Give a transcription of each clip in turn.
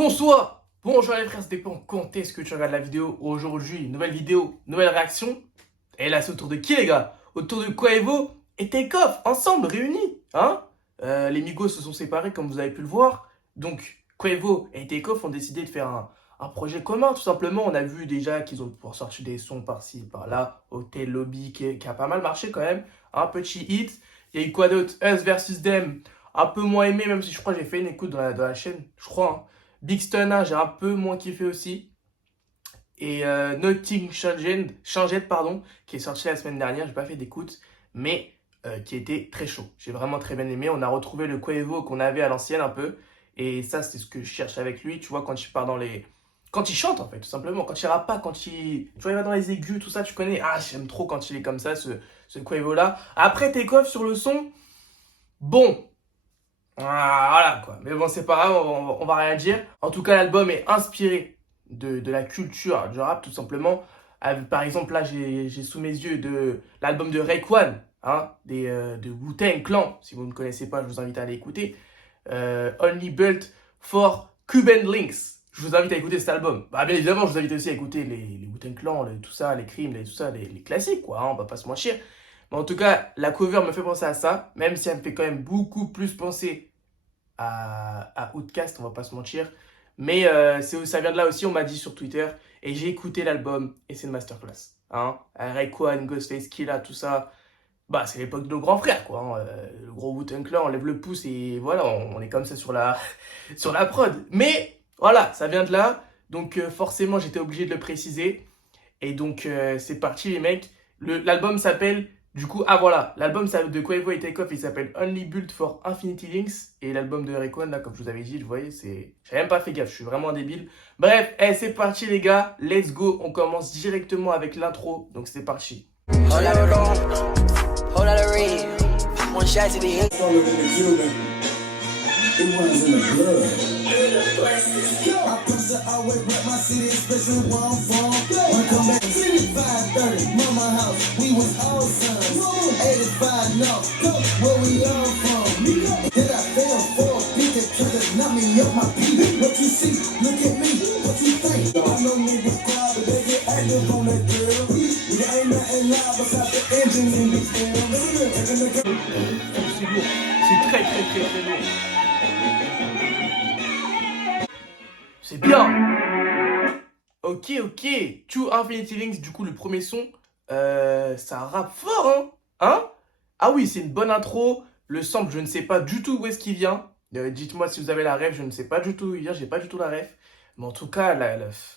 Bonsoir, bonjour les frères, ça dépend quand est-ce que tu regardes la vidéo. Aujourd'hui, nouvelle vidéo, nouvelle réaction. Et là, c'est autour de qui les gars? Autour de Quavo et Takeoff, ensemble, réunis. Hein les Migos se sont séparés comme vous avez pu le voir. Donc, Quavo et Takeoff ont décidé de faire un projet commun, tout simplement. On a vu déjà qu'ils ont sorti des sons par-ci, par-là. Hotel Lobby qui a pas mal marché quand même. Un petit hit. Il y a eu quoi d'autre? Us versus Them. Un peu moins aimé, même si je crois que j'ai fait une écoute dans la chaîne. Je crois, hein. Big Stunna, j'ai un peu moins kiffé aussi. Et Nothing Changed, pardon, qui est sorti la semaine dernière, j'ai pas fait d'écoute, mais qui était très chaud. J'ai vraiment très bien aimé. On a retrouvé le Quavo qu'on avait à l'ancienne un peu. Et ça, c'est ce que je cherche avec lui. Tu vois, quand il part dans les. Quand il chante, en fait, tout simplement. Quand il rappe pas, quand il. Tu vois, il va dans les aigus, tout ça, tu connais. Ah, j'aime trop quand il est comme ça, ce Quavo-là. Après, Takeoff sur le son. Bon, ah, voilà quoi. Mais bon, c'est pas grave, on va rien dire. En tout cas, l'album est inspiré de la culture du rap, tout simplement. Par exemple, là, j'ai sous mes yeux l'album de Raekwon, hein, de Wu-Tang Clan. Si vous ne connaissez pas, je vous invite à aller écouter. Only Built for Cuban Links. Je vous invite à écouter cet album. Bah, bien évidemment, je vous invite aussi à écouter les Wu-Tang Clan, tout ça, les crimes, tout ça, les classiques, quoi, hein, on va pas se mentir. Mais en tout cas, la cover me fait penser à ça, même si elle me fait quand même beaucoup plus penser à Outkast, on va pas se mentir. Mais ça vient de là aussi, on m'a dit sur Twitter. Et j'ai écouté l'album et c'est une masterclass. Hein. Raekwon, Ghostface Killah, tout ça. Bah, c'est l'époque de nos grands frères, quoi. Hein. Le gros Wu-Tang Clan, on lève le pouce et voilà, on est comme ça sur sur la prod. Mais voilà, ça vient de là. Donc forcément, j'étais obligé de le préciser. Et donc, c'est parti, les mecs. L'album s'appelle, du coup, ah voilà, l'album de Quavo et Takeoff, il s'appelle Only Built for Infinity Links. Et l'album de Raekwon, là, comme je vous avais dit, vous voyez, j'ai même pas fait gaffe, je suis vraiment un débile. Bref, c'est parti, les gars, let's go. On commence directement avec l'intro, donc c'est parti. One shot to the head. It runs in the blood. I push the always rep my city, especially where I'm from. When I come back, 530, mama house, we was all sons. 85 north, where we all from. Then I fell for a beat that tried to knock me off my feet. What you see, look at me, what you think? I know niggas cry, but they get active on that girl. There ain't nothing live besides the engine in this film. C'est très lourd. C'est bien. Ok. To Infinity Links, du coup, le premier son, ça rappe fort, hein? Hein? Ah oui, c'est une bonne intro. Le sample, je ne sais pas du tout où est-ce qu'il vient. Dites-moi si vous avez la ref, je ne sais pas du tout où il vient, j'ai pas du tout la ref. Mais en tout cas,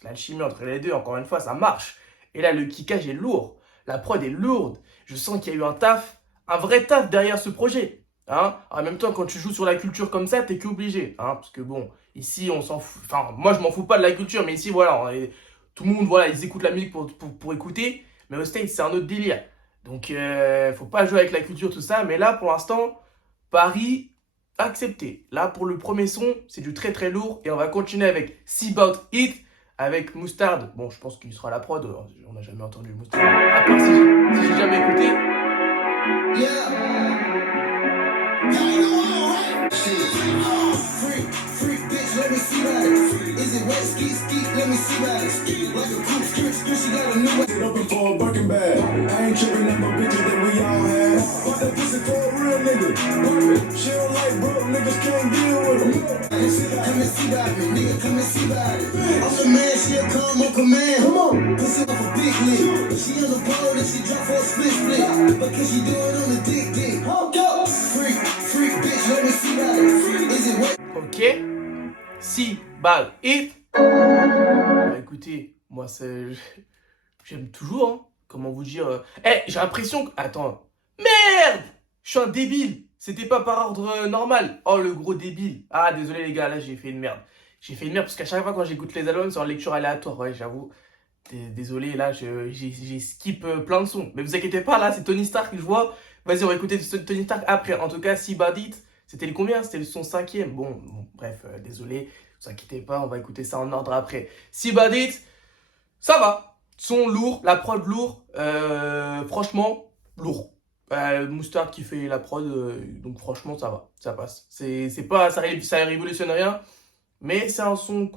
l'alchimie entre les deux, encore une fois, ça marche. Et là, le kickage est lourd. La prod est lourde. Je sens qu'il y a eu un vrai taf derrière ce projet. Hein? En même temps, quand tu joues sur la culture comme ça, t'es qu'obligé. Hein? Parce que bon, ici, on s'en fout. Enfin, moi, je m'en fous pas de la culture, mais ici, voilà, tout le monde, voilà, ils écoutent la musique pour écouter. Mais au States, c'est un autre délire. Donc, faut pas jouer avec la culture, tout ça. Mais là, pour l'instant, Paris, accepté. Là, pour le premier son, c'est du très lourd. Et on va continuer avec See About It, avec Mustard. Bon, je pense qu'il sera à la prod. On n'a jamais entendu Mustard. À part si j'ai jamais écouté. Yeah. Freak, bitch, let me see that. Is it wet, ski, let me see that. Like a cool skirt, she got a new one. Looking for a Birkin bag. I ain't tripping up no bitches that we all had. Bought that pussy for a real nigga. She don't like broke niggas, can't deal with them. Come and see that, nigga, come and see that. I'm the man, she'll come on command. Come on, pussy off a big lick. She on the boat and she drop for a split. But can she do it on the dick? Freak, bitch, let me see that. Is it wet? Ok. See About It. Bah écoutez, moi j'aime toujours, hein. Comment vous dire j'ai l'impression que. Attends. Merde! Je suis un débile. C'était pas par ordre normal. Oh, le gros débile. Ah, désolé les gars, là j'ai fait une merde. J'ai fait une merde parce qu'à chaque fois quand j'écoute les albums, c'est en lecture aléatoire. Ouais, j'avoue. Désolé, là j'ai skip plein de sons. Mais vous inquiétez pas, là c'est Tony Stark que je vois. Vas-y, on va écouter Tony Stark après. En tout cas, See About It, c'était le combien? C'était son 5e. Bon bref, désolé. Ne vous inquiétez pas, on va écouter ça en ordre après. See About It, ça va. Son lourd, la prod lourd. Franchement, lourd. Mustard qui fait la prod, donc franchement, ça va. Ça passe. C'est pas, ça révolutionne rien. Mais c'est un son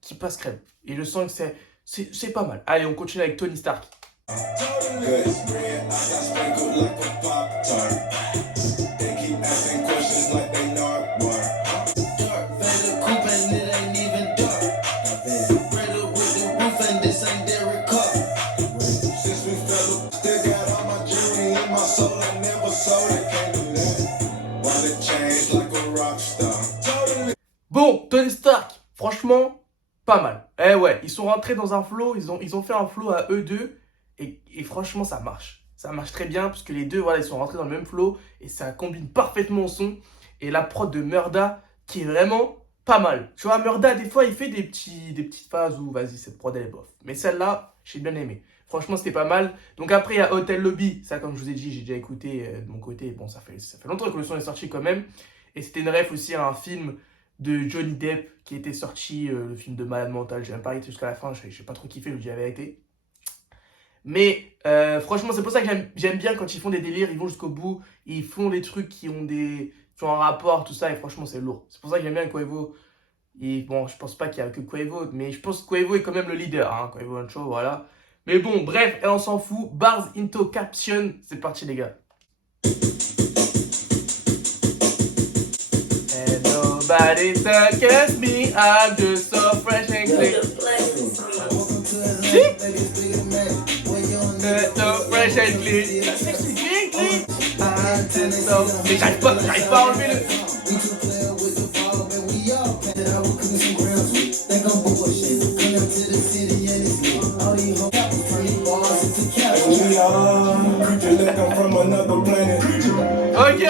qui passe crème. Et je sens que c'est pas mal. Allez, on continue avec Tony Stark. Bon, Tony Stark, franchement, pas mal. Eh ouais, ils sont rentrés dans un flow, ils ont fait un flow à eux deux, et franchement, ça marche. Ça marche très bien, parce que les deux, voilà, ils sont rentrés dans le même flow, et ça combine parfaitement au son. Et la prod de Murda, qui est vraiment pas mal. Tu vois, Murda, des fois, il fait des petites phases où, vas-y, cette prod, elle est bof. Mais celle-là, j'ai bien aimé. Franchement, c'était pas mal. Donc après, il y a Hotel Lobby. Ça, comme je vous ai dit, j'ai déjà écouté de mon côté. Bon, ça fait longtemps que le son est sorti quand même. Et c'était une ref aussi à un film de Johnny Depp qui était sorti, le film de Malade Mental. J'ai même pas arrêté jusqu'à la fin, j'ai pas trop kiffé, je vous dis la vérité. Mais franchement, c'est pour ça que j'aime bien quand ils font des délires, ils vont jusqu'au bout, ils font des trucs qui ont un rapport, tout ça, et franchement, c'est lourd. C'est pour ça que j'aime bien Quavo. Et bon, je pense pas qu'il y a que Quavo, mais je pense que Quavo est quand même le leader, hein, Quavo and Show, voilà. Mais bon, bref, et on s'en fout. Bars into caption, c'est parti les gars. And nobody touches me, I'm just so fresh and clean. So fresh and clean. Clean. Mais j'arrive pas à enlever le... Ok.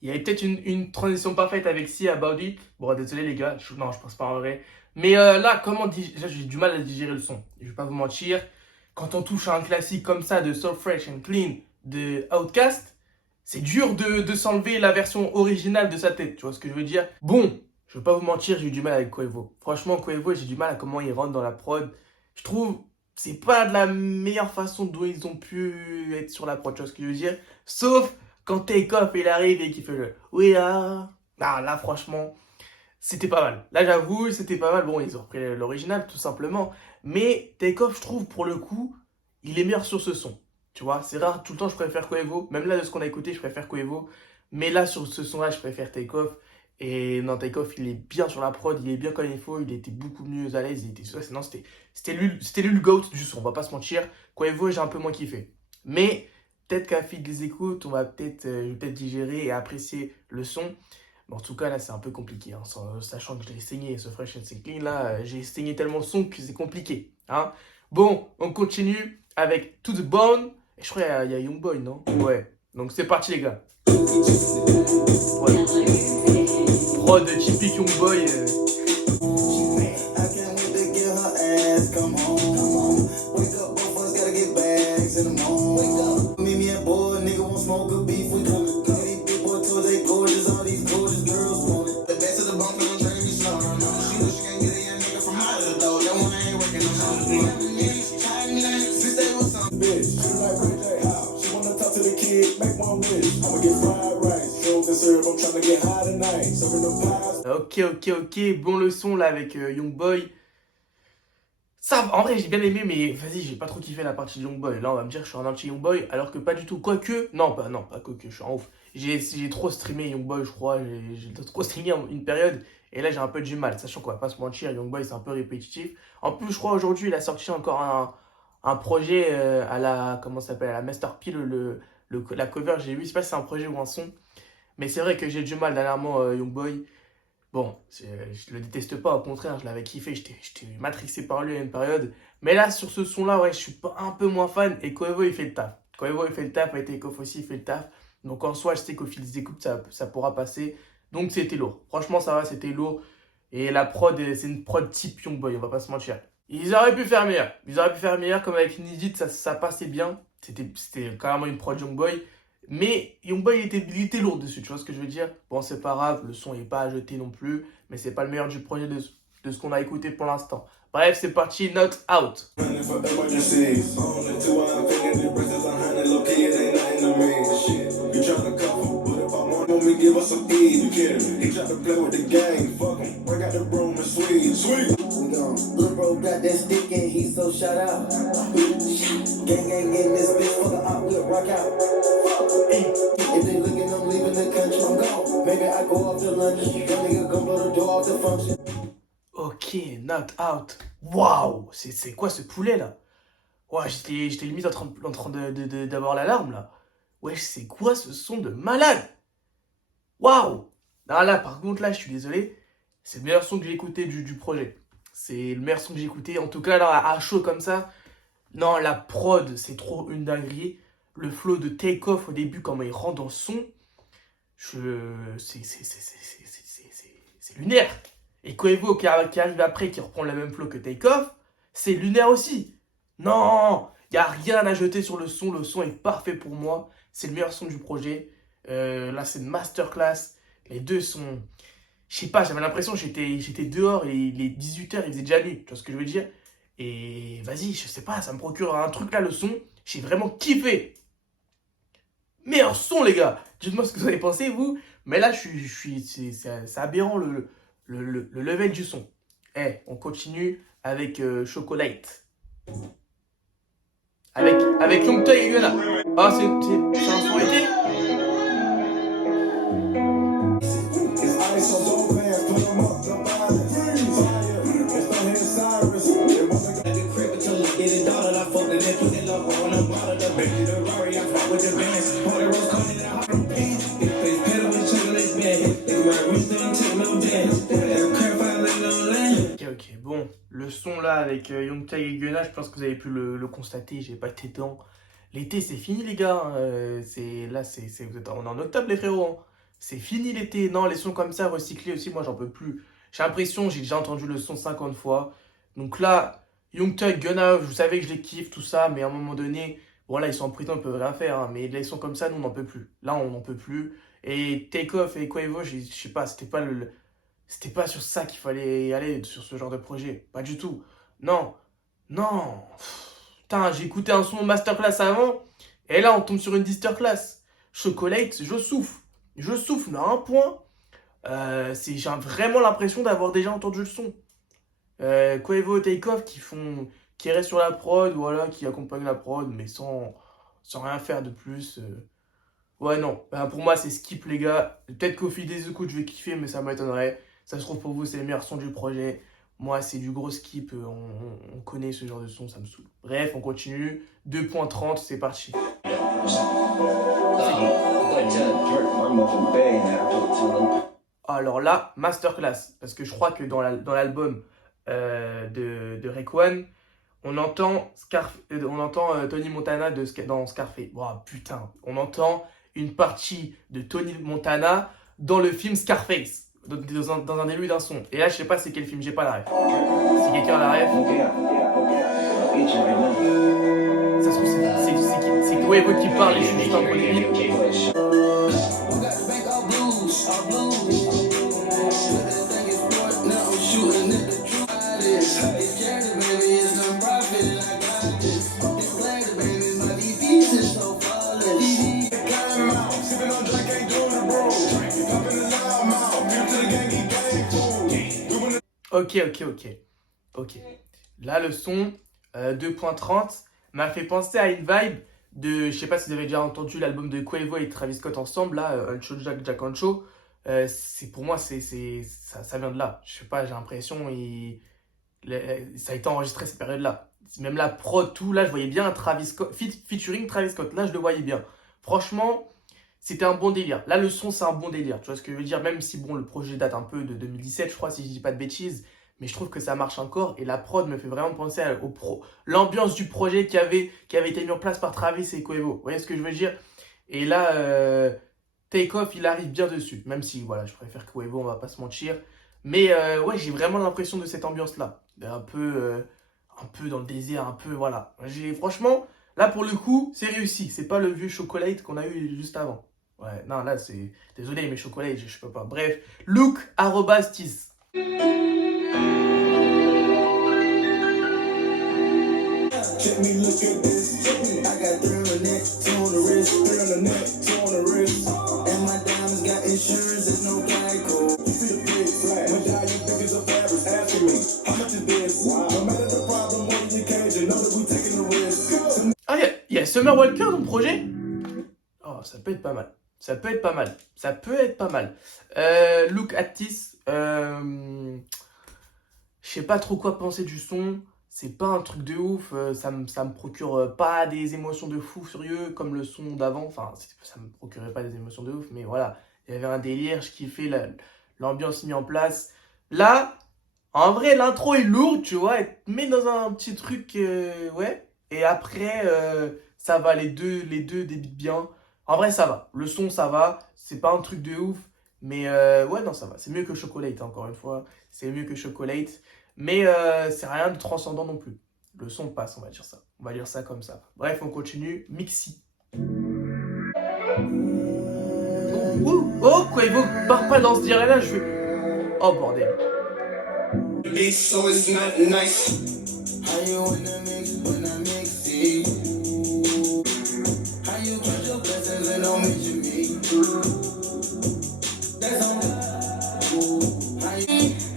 Il y avait peut-être une transition parfaite avec Si About It. Bon, désolé les gars, non, je pense pas en vrai. Mais là, déjà, j'ai du mal à digérer le son. Je vais pas vous mentir. Quand on touche à un classique comme ça de So Fresh and Clean de Outkast, c'est dur de s'enlever la version originale de sa tête. Tu vois ce que je veux dire? Bon, je vais pas vous mentir, j'ai eu du mal avec Quavo. Franchement, Quavo, j'ai du mal à comment il rentre dans la prod. Je trouve c'est pas de la meilleure façon dont ils ont pu être sur la prod. Tu vois ce que je veux dire? Sauf quand Takeoff il arrive et qu'il fait le oui là. Ah, là, franchement, c'était pas mal. Là, j'avoue, c'était pas mal. Bon, ils ont repris l'original, tout simplement. Mais Takeoff, je trouve, pour le coup, il est meilleur sur ce son. Tu vois, c'est rare, tout le temps, je préfère Quavo. Même là, de ce qu'on a écouté, je préfère Quavo. Mais là, sur ce son-là, je préfère Takeoff. Et non, Takeoff, il est bien sur la prod, il est bien comme il faut, il était beaucoup mieux à l'aise. Non, c'était lui le GOAT du son, on va pas se mentir. Quavo, j'ai un peu moins kiffé. Mais peut-être qu'à fil des écoutes, je vais peut-être digérer et apprécier le son. Mais en tout cas, là, c'est un peu compliqué, hein, sachant que je l'ai saigné, ce Fresh and Clean, là, j'ai saigné tellement le son que c'est compliqué. Hein. Bon, on continue avec To The Bone. Et je crois qu'il y a Youngboy, non? Ouais. Donc c'est parti, les gars. Ouais. Prod typique Youngboy. Ok. Bon le son là avec Youngboy. Ça, en vrai, j'ai bien aimé, mais vas-y, j'ai pas trop kiffé la partie de Youngboy. Là, on va me dire que je suis un anti-Youngboy, alors que pas du tout. Quoique, non, pas quoique, je suis en ouf. J'ai trop streamé Youngboy, je crois. J'ai trop streamé une période, et là, j'ai un peu du mal. Sachant qu'on va pas se mentir, Youngboy, c'est un peu répétitif. En plus, je crois aujourd'hui, il a sorti encore un projet à la, comment ça s'appelle, à la Master P, la cover, j'ai vu, je sais pas si c'est un projet ou un son. Mais c'est vrai que j'ai du mal dernièrement, Youngboy. Bon, je le déteste pas, au contraire, je l'avais kiffé, j'étais matrixé par lui à une période. Mais là, sur ce son-là, ouais, je suis un peu moins fan et Quavo, il fait le taf. Quavo, il fait le taf, et Takeoff aussi, il fait le taf. Donc en soi, je sais qu'au fil des écoutes, ça pourra passer. Donc c'était lourd. Franchement, ça va, c'était lourd. Et la prod, c'est une prod type Youngboy, on va pas se mentir. Ils auraient pu faire meilleur. Ils auraient pu faire meilleur, comme avec Nidit, ça passait bien. C'était carrément une prod Youngboy. Mais Youngboy, il était lourd dessus, tu vois ce que je veux dire? Bon, c'est pas grave, le son est pas à jeter non plus, mais c'est pas le meilleur du projet de ce qu'on a écouté pour l'instant. Bref, c'est parti, Not Out. Little bro got that stick and he so shut out. Gang gang in this bitch for the op, we'll rock out. If they looking, I'm leaving the country, I'm gone. Maybe I go off to London, that nigga gon' blow the door off the function. Ok, Not Out. Waouh, c'est quoi ce poulet là? Ouais, j'étais limite en train d'avoir l'alarme là. Wesh, c'est quoi ce son de malade? Waouh! Non, là, par contre, là, je suis désolé. C'est le meilleur son que j'ai écouté du projet. C'est le meilleur son que j'ai écouté. En tout cas, là, à chaud comme ça. Non, la prod, c'est trop une dinguerie. Le flow de Take Off au début, comment il rentre dans le son, c'est lunaire. Et Quavo qui arrive après, qui reprend le même flow que Take Off, c'est lunaire aussi. Non, il n'y a rien à jeter sur le son est parfait pour moi. C'est le meilleur son du projet. Là, c'est une masterclass. Les deux sont... Je sais pas, j'avais l'impression que j'étais dehors et les 18h, il faisait déjà nuit. Tu vois ce que je veux dire? Et vas-y, je sais pas, ça me procure un truc là, le son. J'ai vraiment kiffé. Meilleur son, les gars. Dites-moi ce que vous avez pensé, vous. Mais là, c'est aberrant le level du son. Eh, on continue avec Chocolate. Avec Young Thug et Gunna. Ah, c'est un son été? Ok, bon, le son là avec Young Thug et Gunna, je pense que vous avez pu le constater, j'ai pas été dedans. L'été c'est fini les gars, hein. On est en octobre les frérots, hein. C'est fini l'été, non les sons comme ça recyclés aussi, moi j'en peux plus. J'ai l'impression, j'ai déjà entendu le son 50 fois. Donc là, Young Thug, Gunna, vous savez que je les kiffe, tout ça, mais à un moment donné, bon là ils sont en prison, ils peuvent rien faire, hein, mais les sons comme ça, nous on n'en peut plus. Là on n'en peut plus. Et Takeoff et Quavo, je sais pas, c'était pas sur ça qu'il fallait aller, sur ce genre de projet. Pas du tout. Non, non. Putain, j'ai écouté un son masterclass avant, et là on tombe sur une disterclass. Chocolate, je souffle. Je souffle, mais à un point, j'ai vraiment l'impression d'avoir déjà entendu le son. Quavo et Takeoff qui restent sur la prod, voilà, qui accompagnent la prod, mais sans rien faire de plus. Ouais, non. Ben, pour moi, c'est skip, les gars. Peut-être qu'au fil des écoutes, je vais kiffer, mais ça m'étonnerait. Ça se trouve pour vous, c'est les meilleurs sons du projet. Moi, c'est du gros skip. On connaît ce genre de son, ça me saoule. Bref, on continue. 2.30, c'est parti. Alors là, masterclass. Parce que je crois que dans l'album de Raekwon, on entend Tony Montana dans Scarface. Wow, putain, on entend une partie de Tony Montana dans le film Scarface, dans un début d'un son. Et là, je sais pas c'est quel film, j'ai pas la ref. Si quelqu'un a la ref, ça se trouve, c'est Quavo qui parle et je suis juste un gros débile. Ok. Là, le son 2.30 m'a fait penser à une vibe de. Je sais pas si vous avez déjà entendu l'album de Quavo et Travis Scott ensemble, là, Uncho Jack Uncho. Pour moi, ça vient de là. Je sais pas, j'ai l'impression, ça a été enregistré cette période-là. Même la prod, tout, là, je voyais bien un Travis Scott, featuring Travis Scott. Là, je le voyais bien. Franchement, c'était un bon délire. Là, le son, c'est un bon délire. Tu vois ce que je veux dire? Même si, bon, le projet date un peu de 2017, je crois, si je dis pas de bêtises. Mais je trouve que ça marche encore. Et la prod me fait vraiment penser l'ambiance du projet qui avait été mis en place par Travis et Quavo. Vous voyez ce que je veux dire? Et là, Takeoff, il arrive bien dessus. Même si, voilà, je préfère Quavo, on va pas se mentir. Mais ouais, j'ai vraiment l'impression de cette ambiance-là. Un peu dans le désert, un peu, voilà. Franchement, Là, pour le coup, c'est réussi. C'est pas le vieux chocolate qu'on a eu juste avant. Ouais, non, là, c'est... Désolé, mais chocolat, je peux pas. Bref, look, @tease. Check me, look at this. I got 3 on the neck, 2 on the wrist, 3 on the neck, 2 on the wrist. And my diamonds got insurance, there's no Geico. You see the big flag, medallion big as a fabric. Asking me, how much is this? No matter the problem, what in your cage, you know that we taking the risk. Ah, il y a Summer Walker dans le projet? Oh, ça peut être pas mal. Ça peut être pas mal. Ça peut être pas mal. Look at this. Je sais pas trop quoi penser du son. C'est pas un truc de ouf. Ça me procure pas des émotions de fou furieux comme le son d'avant. Enfin, ça me procurait pas des émotions de ouf. Mais voilà, il y avait un délire. Je kiffais l'ambiance mise en place. Là, en vrai, l'intro est lourde, tu vois. Elle te met dans un petit truc. Ouais. Et après, ça va. Les deux débitent bien. En vrai, ça va. Le son, ça va. C'est pas un truc de ouf. Mais ouais, non, ça va. C'est mieux que Chocolate, encore une fois. C'est mieux que Chocolate. Mais c'est rien de transcendant non plus. Le son passe, on va dire ça. On va dire ça comme ça. Bref, on continue. Mixi. Oh, Quavo, pars pas dans ce direct-là, je veux... Oh, bordel. So it's not nice. How you in the mix when I mix it? How you got your blessings and don't mention me? That's on me.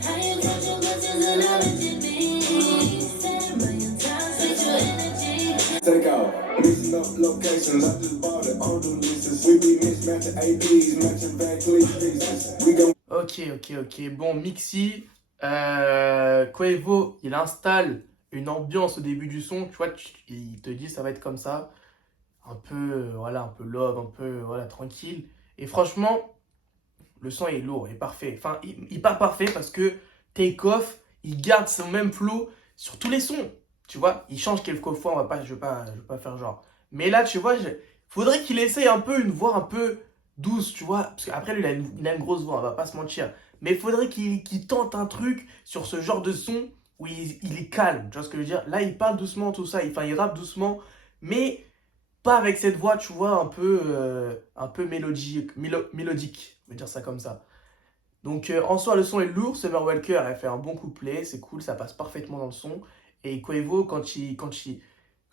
How you got your blessings and don't mention me? Said a million times, switch your energy. Take out, mixing up locations. I just bought it on the lists. We be mismatching APs, matching back pieces. We go. Ok. Bon, Mixi, Quavo, il installe une ambiance au début du son. Tu vois, il te dit ça va être comme ça. Un peu, voilà, un peu love, un peu, voilà, tranquille. Et franchement, le son est lourd, est parfait. Enfin, il pas parfait parce que Take Off, il garde son même flow sur tous les sons. Tu vois, il change quelques fois, je vais pas faire genre. Mais là, tu vois, faudrait qu'il essaye un peu une voix un peu douce, tu vois. Parce qu'après, lui, il a une grosse voix, on va pas se mentir. Mais il faudrait qu'il tente un truc sur ce genre de son où il est calme. Tu vois ce que je veux dire? Là, il parle doucement, tout ça. Enfin, il rappe doucement. Mais pas avec cette voix, tu vois, un peu mélodique. On va dire ça comme ça. Donc, en soi, le son est lourd. Summer Walker, elle fait un bon couplet. C'est cool, ça passe parfaitement dans le son. Et Quavo, quand il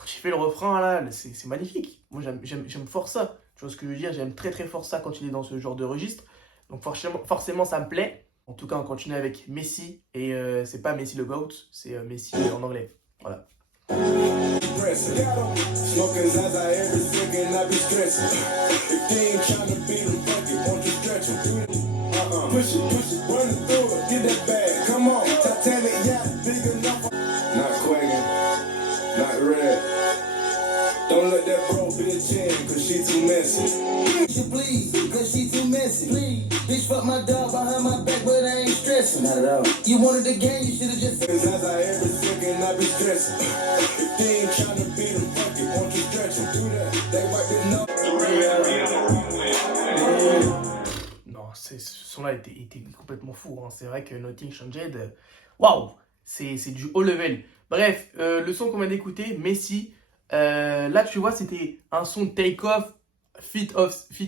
fait le refrain, là, c'est magnifique. Moi, j'aime fort ça. Tu vois ce que je veux dire? J'aime très fort ça quand il est dans ce genre de registre. Donc, forcément, ça me plaît. En tout cas, on continue avec Messi. Et c'est pas Messi le GOAT, c'est Messi en anglais. Voilà. Smoking Zaza every second, I be stressing. If they ain't tryna beat them, fuck it, won't you stretch them? Push it, run it through it, get that bag, come on. Titanic yacht, big enough. Not quagging, not red. Don't let that bro bitch in, cause she too messy. Please, cause she too messy. Please, bitch fuck my dog behind my back, but I ain't stressing. Not at all. You wanted the game, you should've just said. Zaza every second, I be stressing. If they ain't tryna beat them, fuck it, won't you stretch them? Do that, they wipe their nose. Non, ce son-là était complètement fou. Hein. C'est vrai que Nothing Changed, waouh, c'est du haut level. Bref, le son qu'on vient d'écouter, Messi, là tu vois, c'était un son Take Off, Fit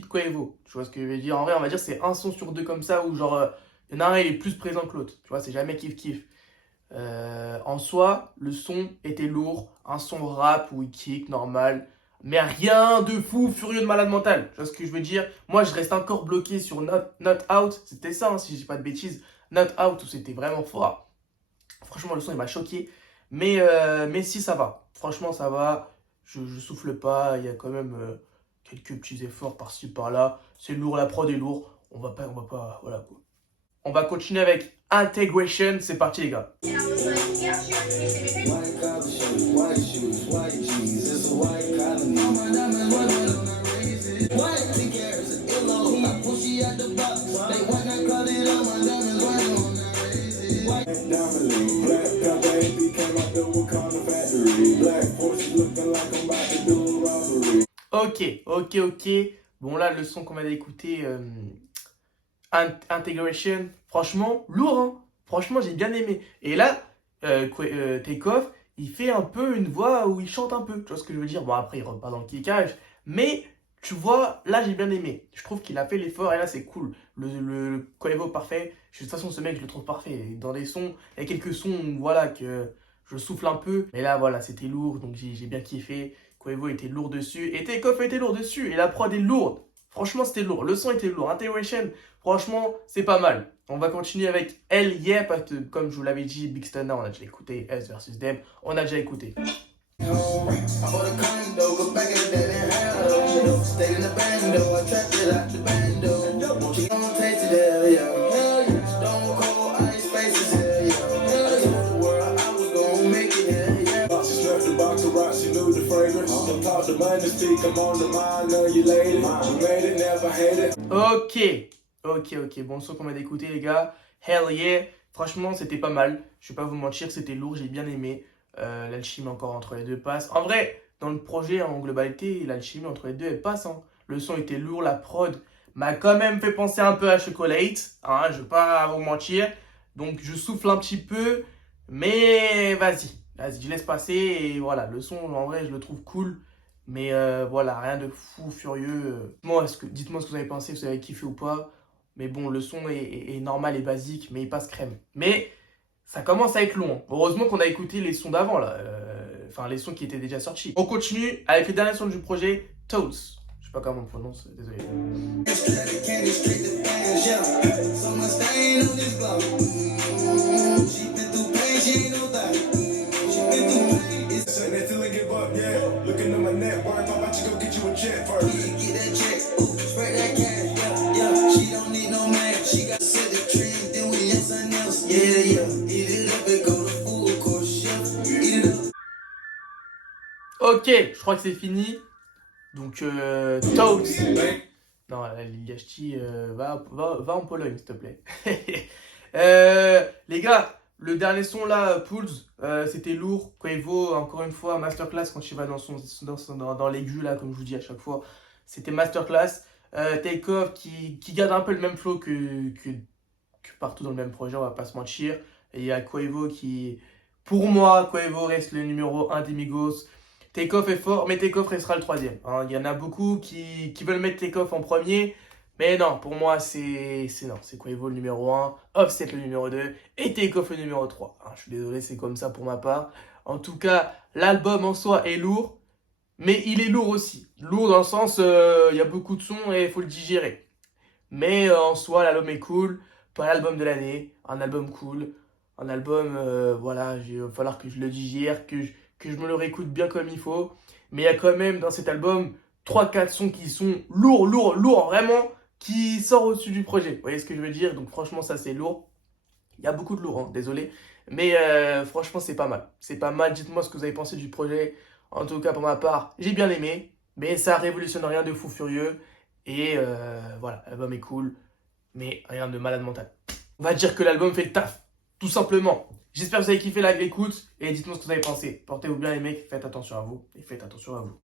Quavo. Tu vois ce que je veux dire? En vrai, on va dire c'est un son sur deux comme ça où genre, il y en a un, il est plus présent que l'autre. Tu vois, c'est jamais kiff-kiff. En soi, le son était lourd, un son rap ou kick normal, mais rien de fou, furieux de malade mental. Tu vois ce que je veux dire? Moi, je reste encore bloqué sur Not Out, c'était ça, hein, si je dis pas de bêtises. Not Out, où c'était vraiment fort. Franchement, le son, il m'a choqué. Mais si, ça va. Franchement, ça va. Je souffle pas. Il y a quand même quelques petits efforts par-ci, par-là. C'est lourd, la prod est lourd. On va pas, voilà quoi. On va continuer avec Integration. C'est parti, les gars. White collar shirt, white shoes, white jeans, it's a white colony. All my diamonds white on the razors. White tickets, illo, I push you out the box. They white not crowded, all my diamonds white on the razors. White diamond ring, black pepper, AP came out the Wakanda factory. Black Porsche looking like I'm about to do a robbery. Ok. Bon, là, le son qu'on va écouter, Integration, franchement, lourd, hein. Franchement, j'ai bien aimé. Et là, Take Off, il fait un peu une voix où il chante un peu. Tu vois ce que je veux dire? Bon, après, il rentre pas dans le kickage. Mais, tu vois, là, j'ai bien aimé. Je trouve qu'il a fait l'effort et là, c'est cool. Le Quavo parfait. De toute façon, ce mec, je le trouve parfait. Et dans les sons, il y a quelques sons où, voilà, que je souffle un peu. Mais là, voilà, c'était lourd. Donc, j'ai bien kiffé. Quavo était lourd dessus. Et Takeoff était lourd dessus. Et la prod est lourde. Franchement, c'était lourd. Le son était lourd. Integration, franchement, c'est pas mal. On va continuer avec Hell Yeah, parce que, comme je vous l'avais dit, Big Stunner, on a déjà écouté. S versus Dem, on a déjà écouté. I bought a condo, go back in the day and have stayed in the bando, I trapped it out the bando. She gon' taste it, hell yeah. Stone cold ice faces, hell yeah. I told the world I was gon' make it, hell yeah. She snuffed the box of rocks, she knew the fragrance. Don't talk the money, speak, I'm on the mind, know you lady. You made it, never hate it. Ok. Bon son qu'on vient d'écouter, les gars. Hell Yeah. Franchement, c'était pas mal. Je vais pas vous mentir, c'était lourd, j'ai bien aimé. L'alchimie encore entre les deux passe. En vrai, dans le projet en globalité, l'alchimie entre les deux, elle passe. Hein. Le son était lourd, la prod m'a quand même fait penser un peu à Chocolate. Hein, je vais pas vous mentir. Donc je souffle un petit peu. Mais vas-y, je laisse passer. Et voilà, le son, en vrai, je le trouve cool. Mais voilà, rien de fou, furieux. Dites-moi ce que vous avez pensé, si vous avez kiffé ou pas. Mais bon, le son est normal et basique, mais il passe crème. Mais ça commence à être long. Heureusement qu'on a écouté les sons d'avant, là. Enfin, les sons qui étaient déjà sortis. On continue avec les derniers sons du projet, Toes. Je sais pas comment on prononce, désolé. Ok, je crois que c'est fini. Donc, Toes. Non, Lil Yachty, va en Pologne, s'il te plaît. Les gars, le dernier son là, Pools, c'était lourd. Quavo, encore une fois, masterclass quand il va dans l'aigu là, comme je vous dis à chaque fois. C'était masterclass. Takeoff qui garde un peu le même flow que partout dans le même projet, on va pas se mentir. Et il y a Quavo qui, pour moi, Quavo reste le numéro 1 des Migos. Takeoff est fort, mais Takeoff restera le troisième. Hein. Il y en a beaucoup qui veulent mettre Takeoff en premier. Mais non, pour moi, c'est Quavo le numéro 1, Offset le numéro 2 et Takeoff le numéro 3. Hein, je suis désolé, c'est comme ça pour ma part. En tout cas, l'album en soi est lourd, mais il est lourd aussi. Lourd dans le sens, il y a beaucoup de sons et il faut le digérer. Mais en soi, l'album est cool. Pas l'album de l'année, un album cool. Un album, voilà, il va falloir que je le digère, que je me le réécoute bien comme il faut. Mais il y a quand même dans cet album 3-4 sons qui sont lourds, vraiment, qui sortent au-dessus du projet. Vous voyez ce que je veux dire? Donc franchement, ça c'est lourd. Il y a beaucoup de lourd, hein, désolé. Mais franchement, c'est pas mal. C'est pas mal, dites-moi ce que vous avez pensé du projet. En tout cas, pour ma part, j'ai bien aimé. Mais ça révolutionne rien de fou furieux. Et voilà, l'album est cool. Mais rien de malade mental. On va dire que l'album fait le taf. Tout simplement. J'espère que vous avez kiffé l'écoute et dites-moi ce que vous avez pensé. Portez-vous bien les mecs, faites attention à vous et faites attention à vous.